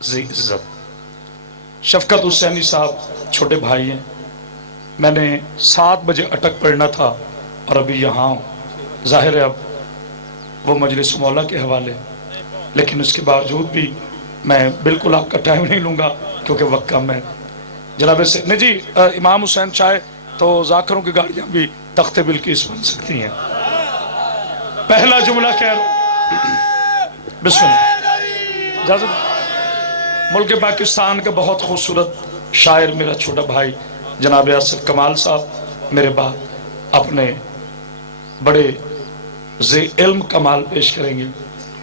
ज़ी इज़्ज़त शफकत हुसैनी साहब छोटे भाई हैं। मैंने 7 बजे अटक पढ़ना था और अभी यहाँ हूँ। ज़ाहिर है अब वो मजलिस मौला के हवाले, लेकिन उसके बावजूद भी मैं बिल्कुल आपका टाइम नहीं लूँगा क्योंकि वक्त कम है। जनाब से नहीं जी, इमाम हुसैन चाहे तो जाकरों की गाड़ियाँ भी तख्ते बिल्किस बन सकती हैं। पहला जुमला कह रहा हूँ, बिस्मिल्लाह। इजाज़त। मुल्क पाकिस्तान का बहुत खूबसूरत शायर मेरा छोटा भाई जनाब असद कमाल साहब मेरे बाद अपने बड़े ज़े इल्म कमाल पेश करेंगे।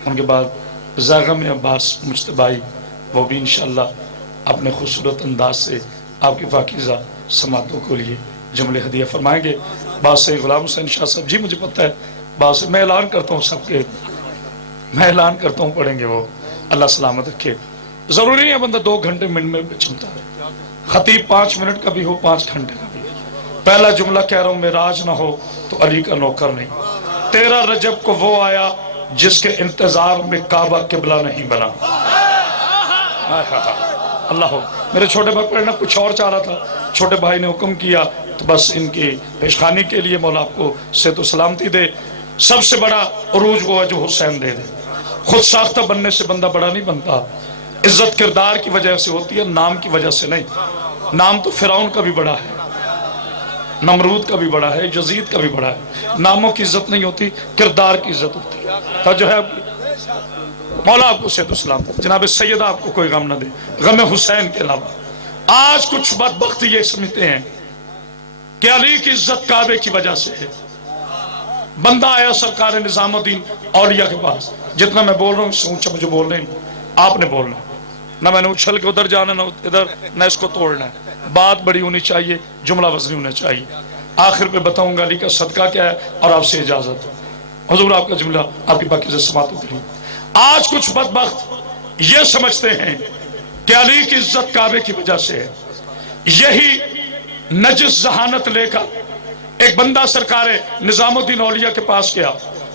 उनके बाद ज़ाग़म अब्बास मुश्तबाई वो भी इंशाअल्लाह अपने खूबसूरत अंदाज से आपकी पाकीज़ा समातों के लिए जुमले हदिया फरमाएंगे। बाद से गुलाम हुसैन शाह साहब जी, मुझे पता है बाद से मैं ऐलान करता हूँ सबके, मैं ऐलान करता हूँ पढ़ेंगे वो। अल्लाह सलामत रखे। जरूरी है बंदा 2 घंटे मिनट में चलता है, खतीब 5 मिनट का भी हो 5 घंटे का भी। पहला जुमला कह रहा हूं, मेराज ना हो तो अली का नौकर नहीं। 13 रजब को वो आया जिसके इंतजार में काबा किबला नहीं बना। अल्लाह हो। मेरे छोटे भाई पढ़ना कुछ और चाह रहा था, छोटे भाई ने हुक्म किया तो बस इनकी पेशखानी के लिए मौला आपको सेहत व सलामती दे। सबसे बड़ा उरूज वो है जो हुसैन दे दे। खुद साख्ता बनने से बंदा बड़ा नहीं बनता, इज्जत किरदार की वजह से होती है, नाम की वजह से नहीं। नाम तो फिरौन का भी बड़ा है, नमरूद का भी बड़ा है, यजीद का भी बड़ा है। नामों की इज्जत नहीं होती, किरदार की इज्जत होती है। तो जो है मौला आपको सेहत सलाम। जनाब सैयदा आपको कोई गम ना दे गम हुसैन के अलावा। आज कुछ बदबख्त ये समझते हैं कि अली की इज्जत काबे की वजह से है। बंदा आया सरकार निजामुद्दीन औलिया के पास, जितना मैं बोल रहा हूँ सोच मुझे बोलने आपने बोलना, ना मैंने उछल के उधर जाना ना इधर, ना इसको तोड़ना है। बात बड़ी होनी चाहिए, जुमला वजनी होना चाहिए। आखिर पे बताऊंगा अली का सदका क्या है और आपसे इजाजत है। हुजूर आपका जुमला आपकी बाकी समातों के लिए। आज कुछ बदबख्त ये समझते हैं कि अली की इज्जत काबे की वजह से है। यही नजिस जहानत लेकर एक बंदा सरकार निजामुद्दीन औलिया के पास गया।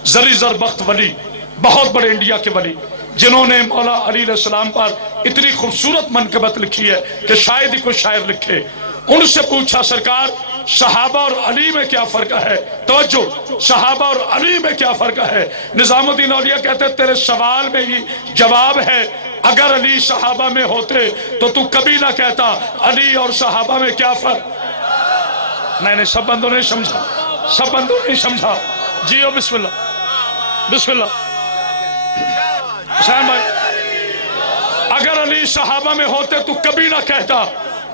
जरी जर बख्त वली, बहुत बड़े इंडिया के वली, जिन्होंने मौला अली अलैहिस्सलाम पर इतनी खूबसूरत मनकबत लिखी है कि शायद ही कोई शायर लिखे। उनसे पूछा सरकार सहाबा और अली में क्या फर्क है? तवज्जो, सहाबा और अली में क्या फर्क है? निजामुद्दीन औलिया कहते तेरे सवाल में ही जवाब है। अगर अली सहाबा में होते तो तू कभी ना कहता अली और सहाबा में क्या फर्क। नहीं, सब बंदों ने समझा, सब बंदों ने समझा। जियो बिस्मिल्लाह बिस्मिल्लाह। हुसैन भाई, अगर अली सहाबा में होते तो कभी ना कहता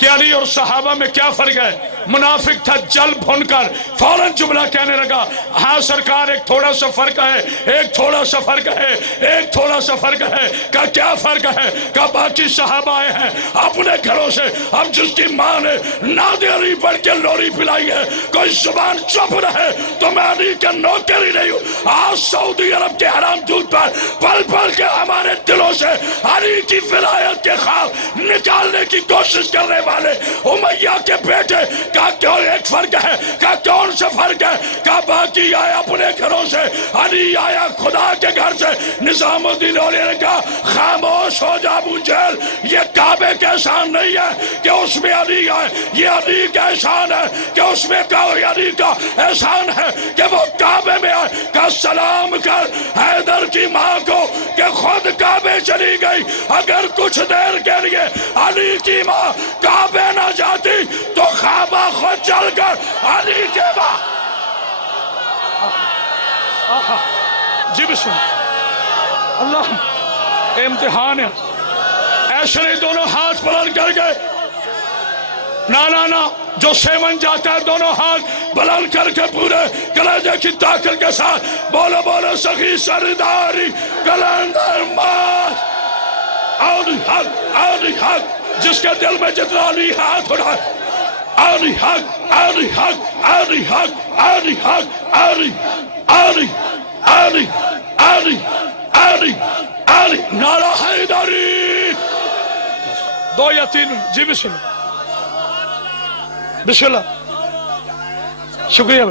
कि अली और सहाबा में क्या फर्क है। मुनाफिक था, जल भुनकर फौरन जुमला कहने लगा, हाँ सरकार एक थोड़ा सा फर्क है, एक थोड़ा सा फर्क है, एक थोड़ा सा फर्क है। का क्या फर्क है? का बाकी सहाबा आए हैं अपने घरों से, अब जिसकी माँ ने नादे अली पढ़ के लोरी पिलाई है, कोई जुबान चुप रहे तो मैं अली का नौकर ही नहीं हूँ। आज सऊदी अरब के हराम दूध पर पल पल के हमारे दिलों से अली की विलायत के ख्वाब निकालने की कोशिश करने वाले उमैया के बेटे का क्यों एक फर्क है? का कौन सा फर्क है? का बाकी आया अपने घरों से, अली आया खुदा के घर से। निजामुद्दीन औलिया ने कहा खामोश हो जा अबू जहल, ये काबे का एहसान नहीं है कि उसमें अली आए, ये अली का एहसान है कि उसमें अली का एहसान है कि वो काबे में आए। का सलाम कर हैदर की माँ को कि खुद काबे चली गई। अगर कुछ देर के लिए अली की माँ काबे ना जाती तो खाबा खुद चलकर अली के बाद। जी बिस्मिल्लाह। अल्लाह इम्तिहान है, ऐसे नहीं दोनों हाथ बुलंद कर गए। ना ना ना, जो सेवन जाता है दोनों हाथ बुलंद करके पूरे कलेजे की ताकत के साथ बोलो बोलो सखी सरदारी कलंदर मास अली हक अली हक। जिसके दिल में जितना अली हाथ उठाए, अली हक अली हक अली हक अली हक अली अली अली अली अली अली नारा हैदरी। 2 या 3। जी बिस्मिल्लाह बिस्मिल्लाह। शुक्रिया।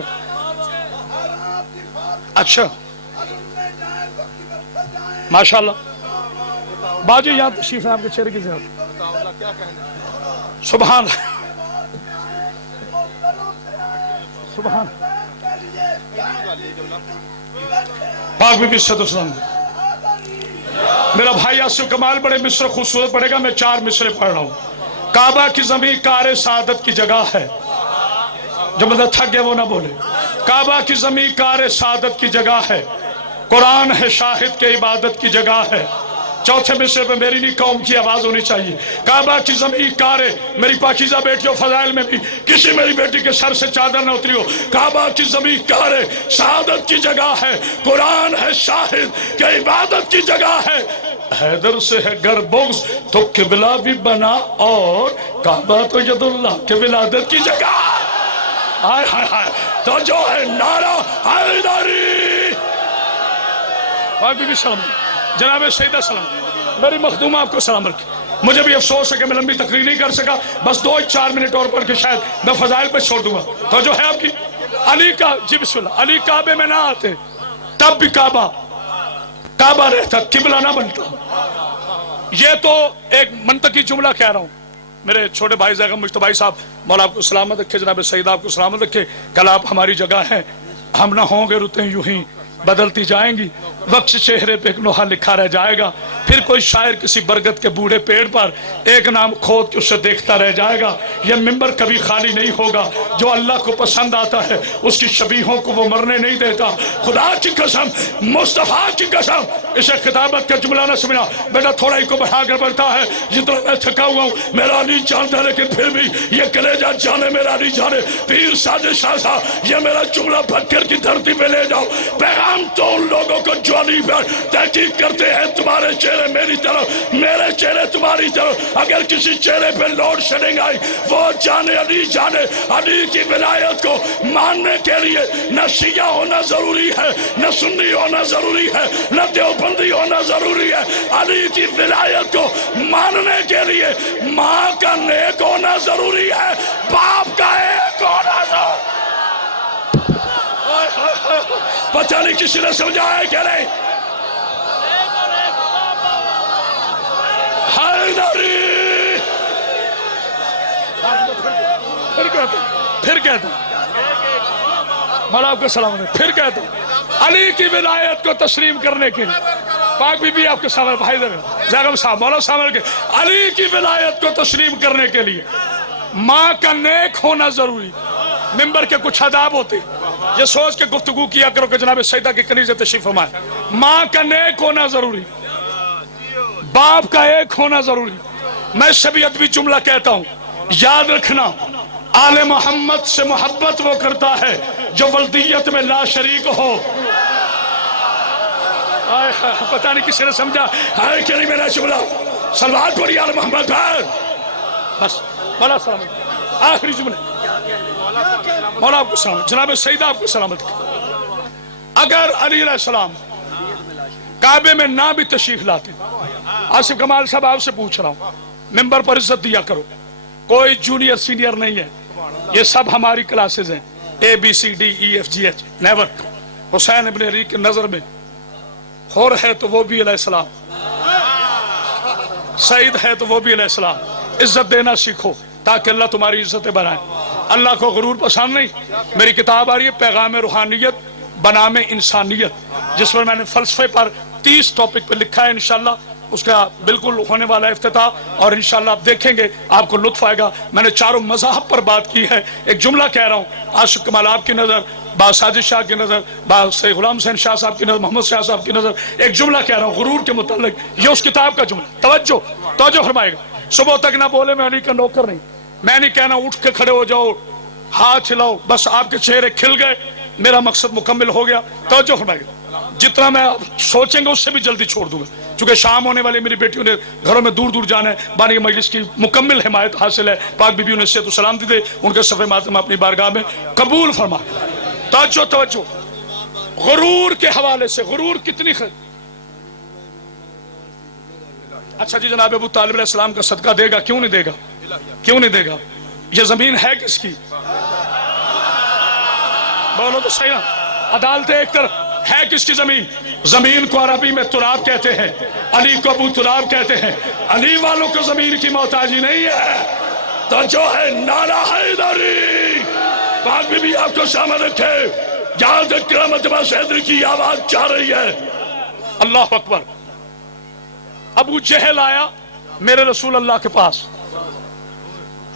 अच्छा माशाल्लाह बाजी यहाँ तशरीफ है आपके चेहरे की ज़ियारत। सुभान सुभान पाक बीबी सल्लल्लाहु। मेरा भाई आसिफ कमाल बड़े मिस्र खूबसूरत पढ़ेगा, मैं 4 मिसरे पढ़ रहा हूँ। काबा की ज़मीन कार सादत की जगह है, जो मतलब थक गया वो ना बोले। काबा की ज़मीन कार सादत की जगह है, कुरान है शाहिद के इबादत की जगह है। चौथे मिसरे पे मेरी नहीं कौम की आवाज होनी चाहिए। काबा की ज़मीन कारे, मेरी पाकीज़ा बेटियों फजाइल में भी किसी मेरी बेटी के सर से चादर न उतरी हो। काबा की ज़मीन कारे शहादत की जगह है, कुरान है शाहिद के इबादत की जगह है। हैदर से है गर बुग़्ज़ तो किबला भी बना, और काबा तो यदुल्लाह के विलादत की जगह। हाय हाय हाय, तो जो है नारा हैदरी। बीबी सलाम, जनाब सईदा सलाम, मेरी मखदूमा आपको सलाम रखे। मुझे भी अफसोस है कि मैं लंबी तकरीर नहीं कर सका, बस 2-4 मिनट और पढ़ के शायद मैं फजाइल पे छोड़ दूंगा। तो जो है आपकी अली का जी बिस्मिल्लाह, अली काबे में ना आते तब भी काबा काबा रहता, किबला ना बनता। ये तो एक मंतकी जुमला कह रहा हूँ। मेरे छोटे भाई ज़ैगम मुश्तबाई साहब, मौला आपको सलामत रखे, जनाब सईदा आपको सलामत रखे। कल आप हमारी जगह हैं, हम ना होंगे रुतें यूं ही बदलती जाएंगी, वक्त चेहरे पे एक नोहा लिखा रह जाएगा। फिर कोई शायर किसी बरगद के बूढ़े पेड़ पर एक नाम खोद के उसे देखता रह जाएगा। यह मिंबर कभी खाली नहीं होगा। जो अल्लाह को पसंद आता है उसकी शबीहों को वो मरने नहीं देता। खुदा की कसम, मुस्तफा की कसम, इसे खिताबत का जुमला न समझना बेटा, थोड़ा ही को बढ़ा कर बढ़ता है। जितना मैं थका हुआ हूँ मेरा नहीं जानता, लेकिन फिर भी ये कलेजा जाने मेरा नहीं जाने। पीर साजिद शाह साहब, ये मेरा जुमला फक्र की धरती पे ले जाओ। पैगाम तो उन लोगों को जो अली पर तहकीक करते हैं, तुम्हारे चेहरे मेरी तरफ, मेरे चेहरे तुम्हारी तरफ। अगर किसी चेहरे पे लोड शेडिंग आई, वो जाने अली जाने। अली की विलायत को मानने के लिए न शिया होना जरूरी है, न सुन्नी होना जरूरी है, न देवबंदी होना जरूरी है। अली की विलायत को मानने के लिए माँ का नेक होना जरूरी है, बाप का एक होना जरूरी। पता नहीं किसी ने समझा है क्या नहीं। हैदरी फिर कहता मौला आपको सलाम है, फिर कहता अली की विलायत को तस्लीम करने के लिए पाक बीबी आपके सामने भाई ज़ैगम साहब मौला सामने के अली की विलायत को तस्लीम करने के लिए माँ का नेक होना जरूरी। मिंबर के कुछ आदाब होते, ये सोच के गुफ्तगू किया करो कि जनाब सईदा की कनीज़े तशरीफ फरमाए। माँ का नेक होना जरूरी, बाप का एक होना जरूरी। मैं सभी अदबी जुमला कहता हूँ, याद रखना, आले मोहम्मद से मोहब्बत वो करता है जो वल्दियत में ला शरीक हो। पता नहीं किसी ने समझा है कि नहीं मेरा जुमला। सलवात पढ़िए आले मोहम्मद पर। बस मौला सलामत, आखिरी जुमला मौला आपको सलामत, जनाब सईदा आपको सलामत। अगर अली अलैहिस्सलाम काबे में ना भी तशरीफ लाते, आसिफ कमाल साहब आपसे पूछ रहा हूँ, मिंबर पर इज्जत दिया करो। कोई जूनियर सीनियर नहीं है, ये सब हमारी क्लासेज हैं, ABCDEFGH। नेवर। हुसैन इब्न अली की नजर में हुर है तो वो भी अलैहिस्सलाम, सईद है तो वो भी अलैहिस्सलाम। इज्जत देना सीखो ताकि अल्लाह तुम्हारी इज्जतें बनाए। अल्लाह को गुरूर पसंद नहीं। मेरी किताब आ रही है पैगाम रूहानियत बनाम इंसानियत, जिस पर मैंने फलसफे पर 30 टॉपिक पे लिखा है। इंशाल्लाह उसका बिल्कुल होने वाला इफ्तिताह, और इंशाल्लाह आप देखेंगे आपको लुत्फ आएगा। मैंने चारों मज़ाहब पर बात की है। एक जुमला कह रहा हूँ, आशिक कमाल आपकी नज़र, बा साजिद शाह की नज़र, बा से गुलाम हुसैन शाह साहब की नज़र, मोहम्मद शाह साहब की नज़र। एक जुमला कह रहा हूँ गुरूर के मुतालिक, ये उस किताब का जुमला। तवज्जो फरमाएगा। सुबह तक ना बोले मैं अली का नौकर नहीं। मैं नहीं कहना उठ के खड़े हो जाओ, हाथ हिलाओ, बस आपके चेहरे खिल गए, मेरा मकसद मुकम्मिल हो गया। तवज्जो फरमाएगा। जितना मैं सोचेंगे उससे भी जल्दी छोड़ दूंगा, क्योंकि शाम होने वाली मेरी बेटियों ने घरों में दूर दूर जाना है। बानी मजलिस की मुकम्मिल हिमायत हासिल है। पाक बीबी ने सेहत सलामती दे, उनके सफ़े मातम अपनी बारगाह में कबूल फरमा। तवज्जो गुरूर के हवाले से, गुरूर कितनी अच्छा जी जनाब अबू तालिब अलैहिस्सलाम का सदका देगा, क्यों नहीं देगा, क्यों नहीं देगा। ये जमीन है किसकी, बोलो तो सही ना। अदालतें एक तरफ, ہے کس کی زمین؟ زمین کو عربی میں تراب کہتے ہیں، علی کو ابو تراب کہتے ہیں، علی والوں کو زمین کی محتاجی نہیں ہے۔ تو جو ہے نعرہ حیدری، پاک بی بی آپ کو سامنے رکھے، جہاں تک قیامت باس حیدری کی آواز جا رہی ہے۔ اللہ اکبر۔ ابو جہل آیا میرے رسول اللہ کے پاس،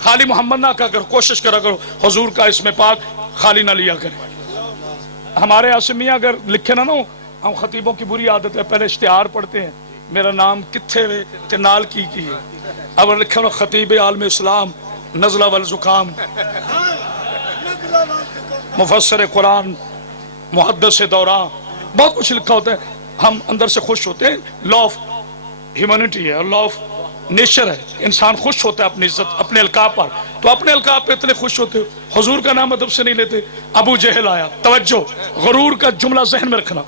خالی محمد نہ کہا کر، کوشش کرا کرو حضور کا اسم پاک خالی نہ لیا کریں۔ ہمارے آسمیہ اگر لکھے نہ ہو، ہم خطیبوں کی بری عادت ہے، پہلے اشتہار پڑھتے ہیں، میرا نام کتھے وے تے نال کی ہے، اب لکھے نا خطیب عالم اسلام نزلہ والزکام، مفسر قرآن، محدث دوران، بہت کچھ لکھا ہوتا ہے۔ ہم اندر سے خوش ہوتے ہیں، لا آف ہیومینٹی ہے، لا آف نیچر ہے، انسان خوش ہوتا ہے اپنی عزت اپنے القاب پر، تو اپنے القاب پہ اتنے خوش ہوتے، حضور کا نام ادب سے نہیں لیتے۔ ابو جہل آیا، توجہ، غرور کا جملہ ذہن میں رکھنا،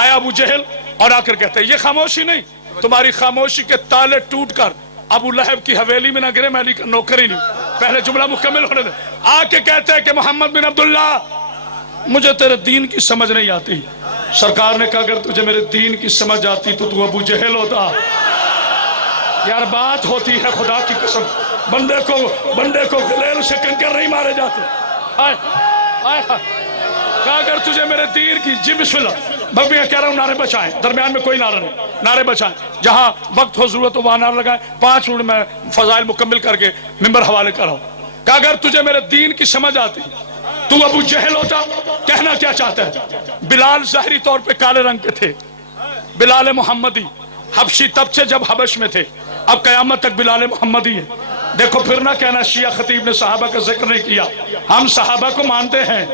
آیا ابو جہل اور آ کر کہتے ہیں یہ خاموشی نہیں، تمہاری خاموشی کے تالے ٹوٹ کر ابو لہب کی حویلی میں نہ گرے، میں علی کا نوکر ہی نہیں۔ پہلے جملہ مکمل ہونے دے، آ کے کہتے ہیں کہ محمد بن عبداللہ مجھے تیرے دین کی سمجھ نہیں آتی۔ سرکار نے کہا اگر تجھے میرے دین کی سمجھ آتی تو تو ابو جہل ہوتا۔ یار بات ہوتی ہے خدا کی قسم، بندے کو غلیل سے کنکر نہیں مارے جاتے۔ آئے آئے کہا اگر تجھے میرے دین کی، جی بسم اللہ، میں کہہ رہا ہوں نعرے بچائیں، درمیان میں کوئی نعرہ نہیں، نعرے بچائیں، جہاں وقت ہو ضرورت ہو وہاں نعرہ لگائیں۔ 5 منٹ میں فضائل مکمل کر کے ممبر حوالے کر رہا ہوں۔ کہا اگر تجھے میرے دین کی سمجھ آتی تو ابو جہل ہوتا۔ کہنا کیا چاہتا ہے؟ بلال ظاہری طور پہ کالے رنگ کے تھے، بلال محمدی، حبشی تب سے جب حبش میں تھے، اب قیامت تک بلال محمدی ہے۔ دیکھو پھر نہ کہنا شیعہ خطیب نے صحابہ کا ذکر نہیں کیا، ہم صحابہ کو مانتے ہیں،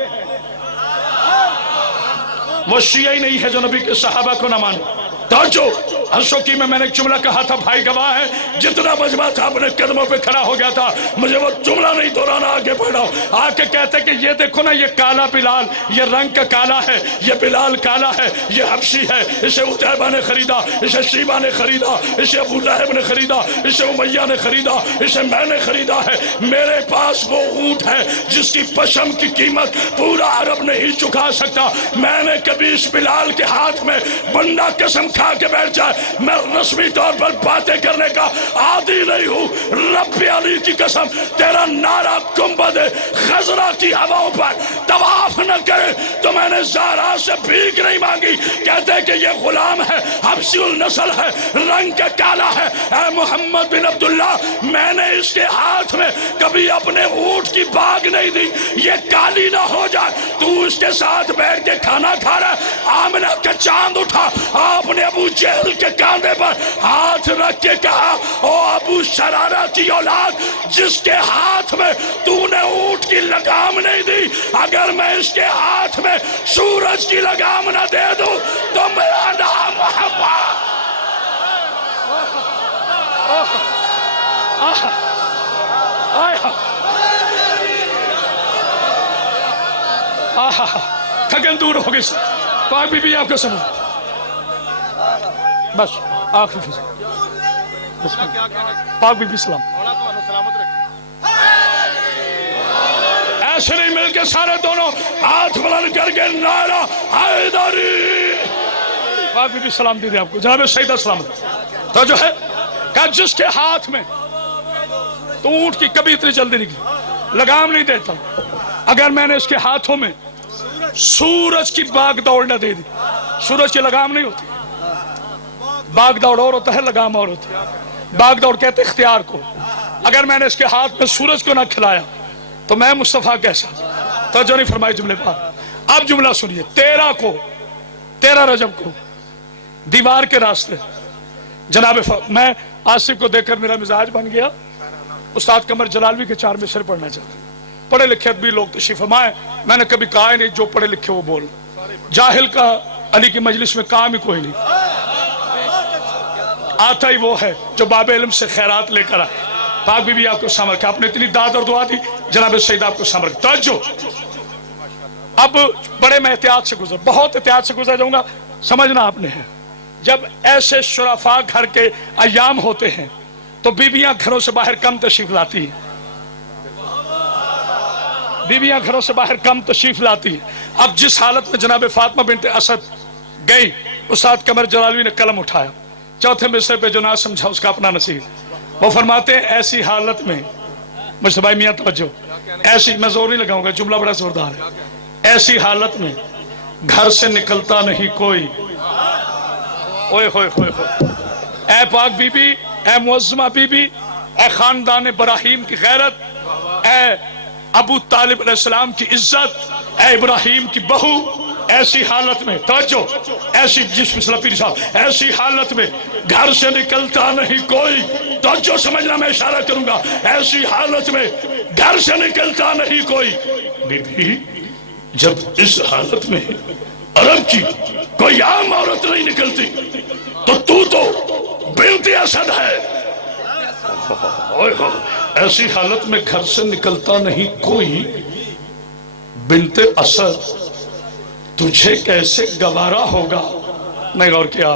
وہ شیعہ ہی نہیں ہے جو نبی کے صحابہ کو نہ مانے۔ توجہ، حسوکی میں نے ایک جملہ کہا تھا، بھائی گواہ ہے، جتنا مجمع تھا اپنے قدموں پہ کھڑا ہو گیا تھا، مجھے وہ جملہ نہیں دہرانا، آگے پڑھا آ کے کہتے کہ یہ دیکھو نا، یہ کالا بلال، یہ رنگ کا کالا ہے، یہ بلال کالا ہے، یہ حبشی ہے، اسے عتیبہ نے خریدا، اسے شیبہ نے خریدا، اسے ابو لہب نے خریدا، اسے امیہ نے خریدا، اسے میں نے خریدا ہے۔ میرے پاس وہ اونٹ ہے جس کی پشم کی قیمت پورا عرب نہیں چکا سکتا۔ میں نے کبھی اس بلال کے ہاتھ میں بندہ قسم کھا کے بیٹھ جائے، میں رسمی طور پر باتیں کرنے کا عادی نہیں ہوں۔ رب علی کی قسم، تیرا نعرہ گنبد خضرا کی ہواؤں پر طواف نہ کرے تو میں نے زہرا سے بھیک نہیں مانگی۔ کہتے کہ یہ غلام ہے، حبشی النسل ہے، رنگ کا کالا ہے، اے محمد بن عبداللہ میں نے اس کے ہاتھ میں کبھی اپنے اونٹ کی باگ نہیں دی، یہ کالی نہ ہو جائے۔ تو اس کے ساتھ بیٹھ کے کھانا کھا رہا ہے۔ آمنہ کا چاند اٹھا، آپ نے ابو جہل کے کاندھے پر ہاتھ رکھ کے کہا، او ابو شرارہ کی اولاد، جس کے ہاتھ میں تو نے اونٹ کی لگام نہیں دی، اگر میں اس کے ہاتھ میں سورج کی لگام نہ دے دوں تو میرا نام محمد۔ تھکن دور ہو گئی، پاک بی بی آپ کو سمجھ، بس آخری فضل پاک بی بی سلام۔ ایسے نہیں مل کے سارے دونوں ہاتھ بلند کر کے نعرہ حیدری، پاک بی بی سلام دی دے آپ کو، جناب سیدہ سلامت۔ تو جو ہے کہ جس کے ہاتھ میں تو اونٹ کی کبھی اتنی جلدی نہیں کی، لگام نہیں دیتا، اگر میں نے اس کے ہاتھوں میں سورج کی باغ دوڑ نہ دے دی، سورج کی لگام نہیں ہوتی، باغ دوڑ اور ہوتا ہے، لگام اور ہوتی ہے۔ باغ دوڑ کہتے اختیار کو، اگر میں نے اس کے ہاتھ میں سورج کو نہ کھلایا تو میں مصطفیٰ کیسا؟ توجہ نہیں فرمائی جملے پر۔ اب جملہ سنیے، 13 رجب کو دیوار کے راستے جناب میں آصف کو دیکھ کر میرا مزاج بن گیا، استاد قمر جلالوی کے 4 مصرے پڑھنا چاہتا ہوں۔ پڑھے لکھے ادبی لوگ تشریف فرمائے، میں نے کبھی کہا ہی نہیں جو پڑھے لکھے وہ بول، جاہل کا علی کی مجلس میں کام ہی کوئی نہیں، آتا ہی وہ ہے جو باب علم سے خیرات لے کر آئے۔ پاک بی بی آپ کو سامر کے، آپ نے اتنی داد اور دعا دی، جناب سید آپ کو سامر کے۔ توجہ، اب بڑے میں احتیاط سے گزر، بہت احتیاط سے گزر جاؤں گا، سمجھنا آپ نے ہے، جب ایسے شرفاء گھر کے ایام ہوتے ہیں تو بیویاں گھروں سے باہر کم تشریف لاتی ہیں، بیویاں گھروں سے باہر کم تشریف لاتی ہیں۔ اب جس حالت میں جناب فاطمہ بنت اسد गई। उस्ताद कमर जलालवी ने कलम उठाया, चौथे मिसरे पे जो ना समझा उसका अपना नसीब। वो फरमाते हैं ऐसी हालत में, मुझसे भाई मियाँ तवज्जो, ऐसी, मैं जोर नहीं लगाऊंगा, जुमला बड़ा जोरदार है। ऐसी हालत में घर से निकलता नहीं कोई, ओए होए होए होए, ऐ पाक बीबी, ऐ मुअज्जमा बीबी, ऐ खानदान इब्राहिम की गैरत, ऐ अबू तालिब अलैहिस्सलाम की इज्जत, ऐ इब्राहिम की बहू, ऐसी हालत में, तवज्जो, ऐसी, जिस पीर साहब, ऐसी हालत में घर से निकलता नहीं कोई, तवज्जो समझना, मैं इशारा करूंगा, ऐसी हालत में घर से निकलता नहीं कोई। बीबी जब इस हालत में अरब की कोई आम औरत नहीं निकलती तो तू तो बिनते असद है। ऐसी हालत में घर से निकलता नहीं कोई, बिनते असद तुझे कैसे गवारा होगा। नहीं गौर किया,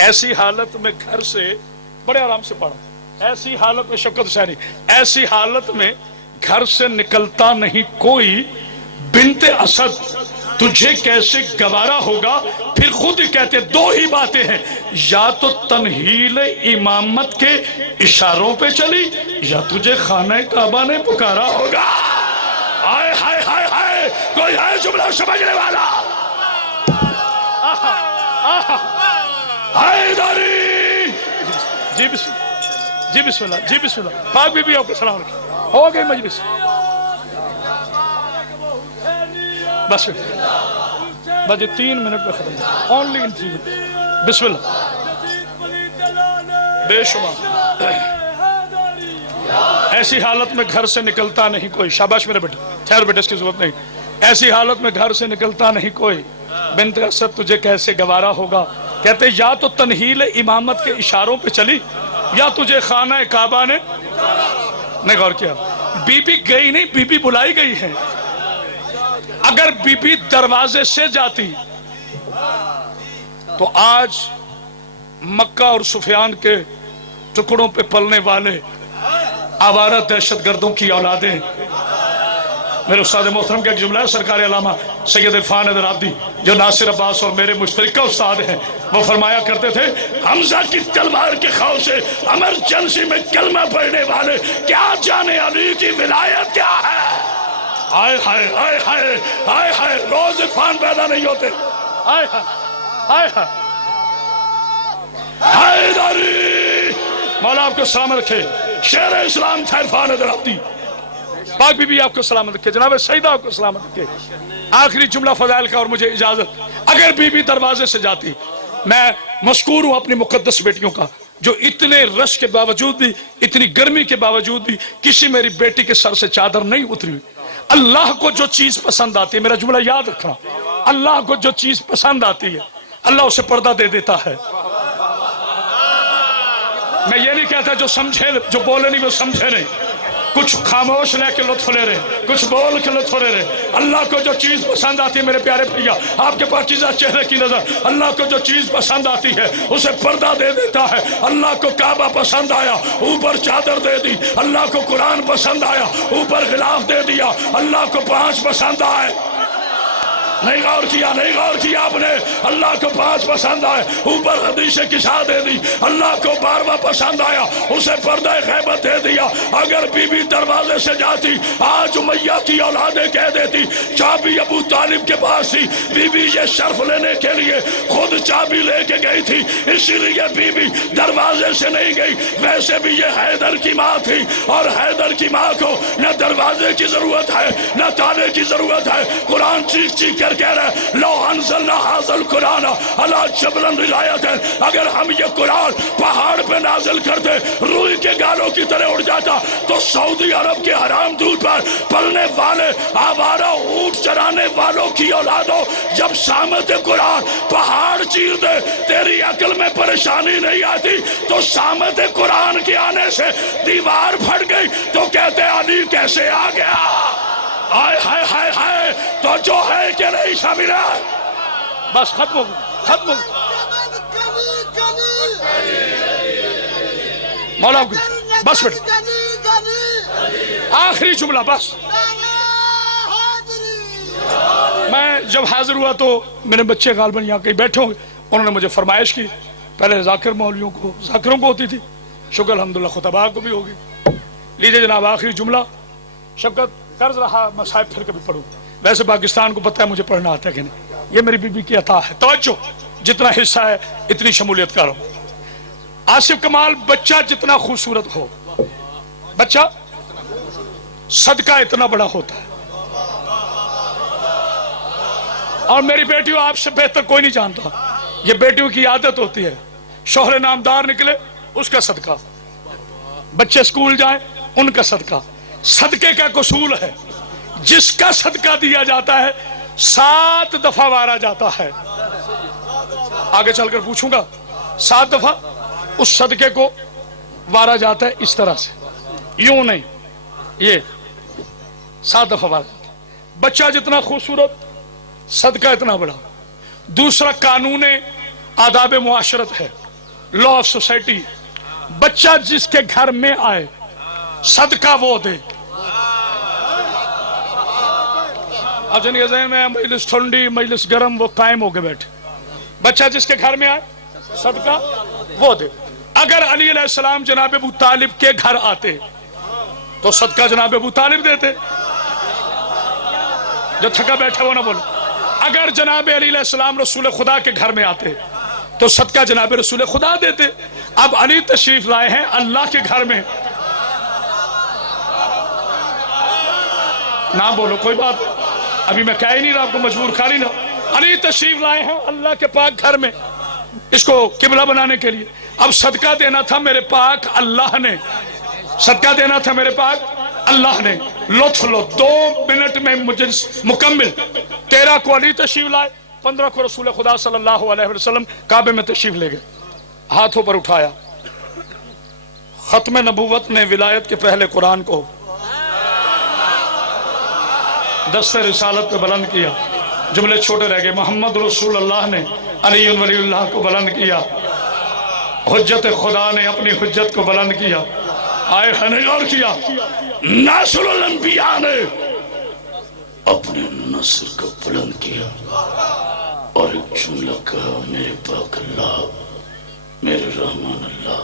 ऐसी हालत में घर से, बड़े आराम से पढ़ा, ऐसी हालत में, शौकत हुसैनी, ऐसी हालत में घर से निकलता नहीं कोई, बिनते असद तुझे कैसे गवारा होगा। फिर खुद ही कहते, दो ही बातें हैं, या तो तनहील इमामत के इशारों पे चली, या तुझे खाना काबा ने पुकारा होगा। हाय हाय हाय हाय, कोई है जुमला समझने वाला? हैदरी जी बिस्मिल्लाह, जी बिस्मिल्लाह, जी बिस्मिल्लाह। पाक बीबी आपको सलाम रखें, हो गई मजलिस, बस बस 3 मिनट में खत्म, ओनली इन 3 मिनट। बिस्मिल्लाह। बेशुमार ऐसी हालत में घर से निकलता नहीं कोई, शाबाश मेरे बेटे, ठहर बेटे, इसकी जरूरत नहीं। ऐसी हालत में घर से निकलता नहीं कोई, बिन्त असद तुझे कैसे गवारा होगा। कहते या तो तनहील इमामत के इशारों पे चली, या तुझे खाना काबा ने, नहीं गौर किया, बीबी गई नहीं, बीबी बुलाई गई है। अगर बीबी दरवाजे से जाती तो आज मक्का और सुफियान के टुकड़ों पे पलने वाले आवारा दहशतगर्दों की औलादें, मेरे उस्ताद मोहतरम का एक जुमला है, सरकार अलामा सैयद इरफान रादी, जो नासिर अब्बास और मेरे मुश्तरका उस्ताद हैं, वो फरमाया करते थे, हमजा की तलवार के खौफ से इमरजेंसी में कलमा पढ़ने वाले क्या जाने अली की विलायत क्या है। हाय हाय हाय हाय हाय हाय, रोज इरफान पैदा नहीं होते। हाय हाय हाय हाय, हैदरी मौला आपको सलामत रखे, शेर इस्लाम था इरफान रादी, पाक बीबी आपको सलामत रखे, जनाब सईदा आपको सलामत रखे। आखिरी जुमला फजाइल का और मुझे इजाजत, अगर बीबी दरवाजे से जाती, मैं मशकूर हूं अपनी मुकद्दस बेटियों का, जो इतने रश के बावजूद भी, इतनी गर्मी के बावजूद भी किसी मेरी बेटी के सर से चादर नहीं उतरी। अल्लाह को जो चीज पसंद आती है, मेरा जुमला याद रखना, अल्लाह को जो चीज पसंद आती है अल्लाह उसे पर्दा दे देता है। मैं ये नहीं कहता जो समझे, जो बोले नहीं वो समझे नहीं, कुछ खामोश रह के लुत्फ ले रहे, कुछ बोल के लुत्फ ले रहे। अल्लाह को जो चीज पसंद आती है मेरे प्यारे भैया, आपके पाकीज़ा चेहरे की नजर, अल्लाह को जो चीज पसंद आती है उसे पर्दा दे देता है। अल्लाह को काबा पसंद आया, ऊपर चादर दे दी। अल्लाह को कुरान पसंद आया, ऊपर गिलाफ दे दिया। अल्लाह को 5 पसंद आए, नहीं गौर किया, नहीं गौर किया आपने, अल्लाह को 5 पसंद आए, ऊपर हदीसे किसा दे दी। अल्लाह को 12वां पसंद आया, उसे पर्दा गैबत दे दिया। अगर बीबी दरवाजे से जाती, आज उमैया की औलादें कह देती चाबी अबू तालिब के पास थी, बीबी ये शर्फ लेने के लिए खुद चाबी लेके गई थी, इसीलिए बीबी दरवाजे से नहीं गई। वैसे भी ये हैदर की माँ थी, और हैदर की माँ को न दरवाजे की जरूरत है न ताले की जरूरत है। कुरान चीख चीख कह रहा है, लो अनज़लना हाज़ल कुरान अला जबलन रिलायत है, अगर हम ये कुरान पहाड़ पे नाजिल करते, रूई के गालों की तरह उड़ जाता, तो सऊदी अरब के हराम दूध पर पलने वाले आवारा ऊंट चराने वालों की औलादों, जब सामत कुरान पहाड़ चीर दे, तेरी अकल में परेशानी नहीं आती, तो सामत कुरान के आने से दीवार फट गई तो कहते अली कैसे आ गया। हाय हाय हाय हाय, तो जो है कि नहीं शामिल है, बस खत्म खत्म। मौला बस बेटा, आखिरी जुमला बस। میں جب حاضر ہوا تو میرے بچے غالباً یہاں کہیں بیٹھے ہوں گے، انہوں نے مجھے فرمائش کی، پہلے ذاکر مولویوں کو ذاکروں کو ہوتی تھی، شکر الحمدللہ خطباء کو بھی ہوگی۔ لیجئے جناب آخری جملہ، شفقت قرض رہا میں صاحب پھر کبھی پڑھوں، ویسے پاکستان کو پتہ ہے مجھے پڑھنا آتا ہے کہ نہیں، یہ میری بی بی کی عطا ہے، توجہ، جتنا حصہ ہے اتنی شمولیت کر رہا ہوں۔ آصف کمال، بچہ جتنا خوبصورت ہو، بچہ صدقہ اتنا بڑا ہوتا ہے، اور میری بیٹیوں آپ سے بہتر کوئی نہیں جانتا، یہ بیٹیوں کی عادت ہوتی ہے، شوہر نامدار نکلے اس کا صدقہ، بچے سکول جائیں ان کا صدقہ، صدقے کا اصول ہے، جس کا صدقہ دیا جاتا ہے 7 دفعہ وارا جاتا ہے۔ آگے چل کر پوچھوں گا، 7 دفعہ اس صدقے کو وارا جاتا ہے، اس طرح سے، یوں نہیں، یہ 7 دفعہ وارا جاتا ہے۔ بچہ جتنا خوبصورت صدقہ اتنا بڑا۔ دوسرا قانون آداب معاشرت ہے، لا آف سوسائٹی، بچہ جس کے گھر میں آئے صدقہ وہ دے۔ اب جن کے ذہن میں مجلس ٹھنڈی مجلس گرم، وہ قائم ہو کے بیٹھے، بچہ جس کے گھر میں آئے صدقہ وہ دے۔ اگر علی علیہ السلام جناب ابو طالب کے گھر آتے تو صدقہ جناب ابو طالب دیتے، جو تھکا بیٹھا وہ نہ بولے۔ اگر جناب علی علیہ السلام رسول خدا کے گھر میں آتے تو صدقہ جناب رسول خدا دیتے۔ اب علی تشریف لائے ہیں اللہ کے گھر میں، نہ بولو کوئی بات، ابھی میں کہہ ہی نہیں رہا، آپ کو مجبور کر ہی نہ، علی تشریف لائے ہیں اللہ کے پاک گھر میں اس کو قبلہ بنانے کے لیے۔ اب صدقہ دینا تھا میرے پاک اللہ نے، صدقہ دینا تھا میرے پاک اللہ نے۔ لطف لو، 2 منٹ میں مجلس مکمل۔ 13 کو علی تشریف لائے، 15 کو رسول خدا صلی اللہ علیہ وسلم کعبے میں تشریف لے گئے، ہاتھوں پر اٹھایا، ختم نبوت نے ولایت کے پہلے قرآن کو دست رسالت پہ بلند کیا، جملے چھوٹے رہ گئے، محمد رسول اللہ نے علی ولی اللہ کو بلند کیا، حجت خدا نے اپنی حجت کو بلند کیا، آئے نے اور کیا، ناصر الانبیاء نے اپنے نصر کو بلند کیا، اور ایک جملہ کہا، میرے پاک اللہ، میرے رحمان اللہ،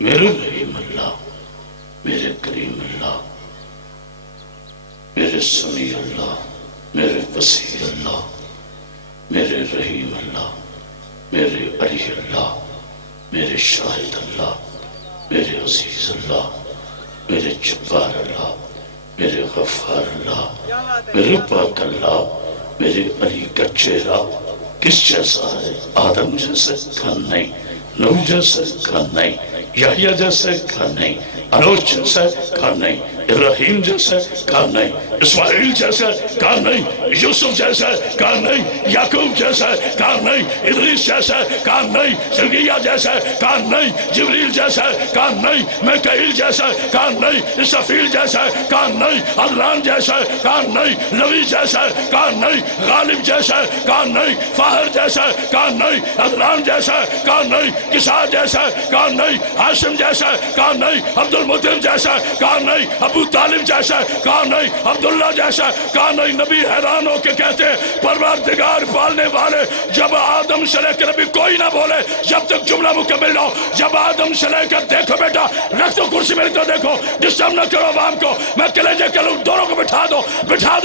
میرے رحیم اللہ، میرے کریم اللہ، میرے سمیع اللہ، میرے بصیر اللہ، میرے رحیم اللہ، میرے علی اللہ، میرے شاہد اللہ، میرے عزیز اللہ، میرے جبار اللہ، میرے غفار اللہ، میرے پاک اللہ، میرے علی کا چہرہ کس جیسا ہے؟ آدم جیسے کا نہیں، نوح جیسے کا نہیں، یحییٰ جیسے کا نہیں، انوش جیسے کا نہیں، ابراہیم جیسے کا نہیں، اسماعیل جیسے کا نہیں، یوسف جیسے کا نہیں، یعقوب جیسے کا نہیں، ادریس جیسے کا نہیں، زکریا جیسے کا نہیں، جبریل جیسے کا نہیں، میکائیل جیسے کا نہیں، اسرافیل جیسے کا نہیں، عدنان جیسے کا نہیں، لوی جیسے کا نہیں، غالب جیسے کا نہیں، فاہر جیسے کا نہیں، عدنان جیسے کا نہیں، کسا جیسے کا نہیں، ہاشم جیسے کا نہیں، عبد المطلب جیسے کا نہیں، ابو طالب جیسے کا نہیں، عبداللہ جیسے کا نہیں۔ نبی حیران ہو کے کہتے ہیں پروردگار پالنے والے، جب آدم سے لے کر ابھی کوئی نہ بولے جب تک جملہ مکمل نہ ہو، جب آدم سے لے کر دیکھو بیٹا رکھ دو کرسی میری تو دیکھو، ڈسٹرب نہ کرو عوام کو، میں کلیجے کے لوگ دونوں کو بٹھا دو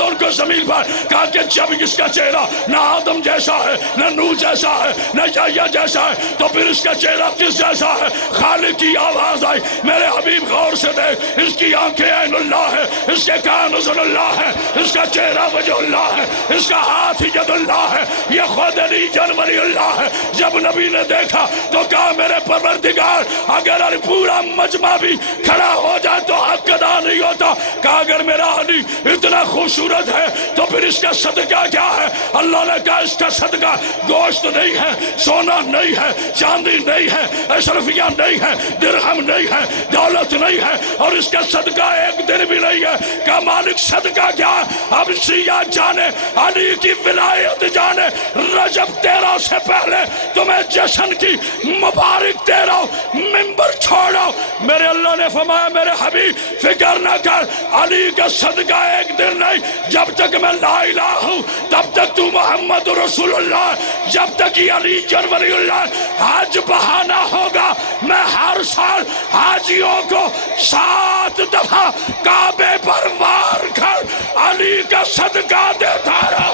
ان کو زمین پر۔ کہا کہ جب اس کا چہرہ نہ آدم جیسا ہے، نہ نوح جیسا ہے، نہ یحییٰ جیسا ہے، تو پھر اس کا چہرہ کس جیسا ہے؟ خالق کی آواز آئی، میرے حبیب غور سے دیکھ، اس کی آنکھیں عین اللہ ہے، اس کے کان اذن اللہ ہے، اس کا چہرہ وجہ اللہ ہے، اس کا ہاتھ ید اللہ ہے، یہ خود علی جن ولی اللہ ہے۔ جب نبی نے دیکھا تو کہا میرے پروردگار اگر پورا مجمع بھی کھڑا ہو جائے تو حق ادا نہیں ہوتا۔ کہا اگر میرا علی اتنا خوبصورت ہے تو پھر اس کا صدقہ کیا ہے؟ اللہ نے کہا اس کا صدقہ گوشت نہیں ہے، سونا نہیں ہے، چاندی نہیں ہے، اشرفیہ نہیں ہے، درہم نہیں ہے، دولت نہیں ہے اور اس کا صدقہ ایک دن بھی نہیں ہے. کہ مالک صدقہ کیا؟ اب شیعہ جانے، علی کی ولایت جانے، رجب 13 سے پہلے تمہیں جشن کی مبارک دے رہا ہوں، ممبر چھوڑو. میرے اللہ نے فرمایا میرے حبیب فکر نہ کر، علی کا صدقہ ایک دن نہیں، جب تک میں لا الہ ہوں تب تک تو محمد رسول اللہ، جب تک یہ علی جن ولی اللہ. حج بہانہ ہوگا، میں ہر سال حاجیوں کو 7 دفعہ کعبے پر وار کر علی کا صدقہ دیتا رہا.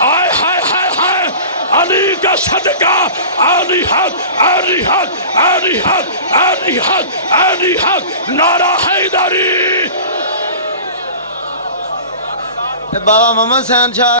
آئے ہائے ہائے ہائے، علی کا صدقہ، علی حق، علی حق، علی حق، علی حق، علی حق، نعرہ حیدری. بابا محمد حسین شاہ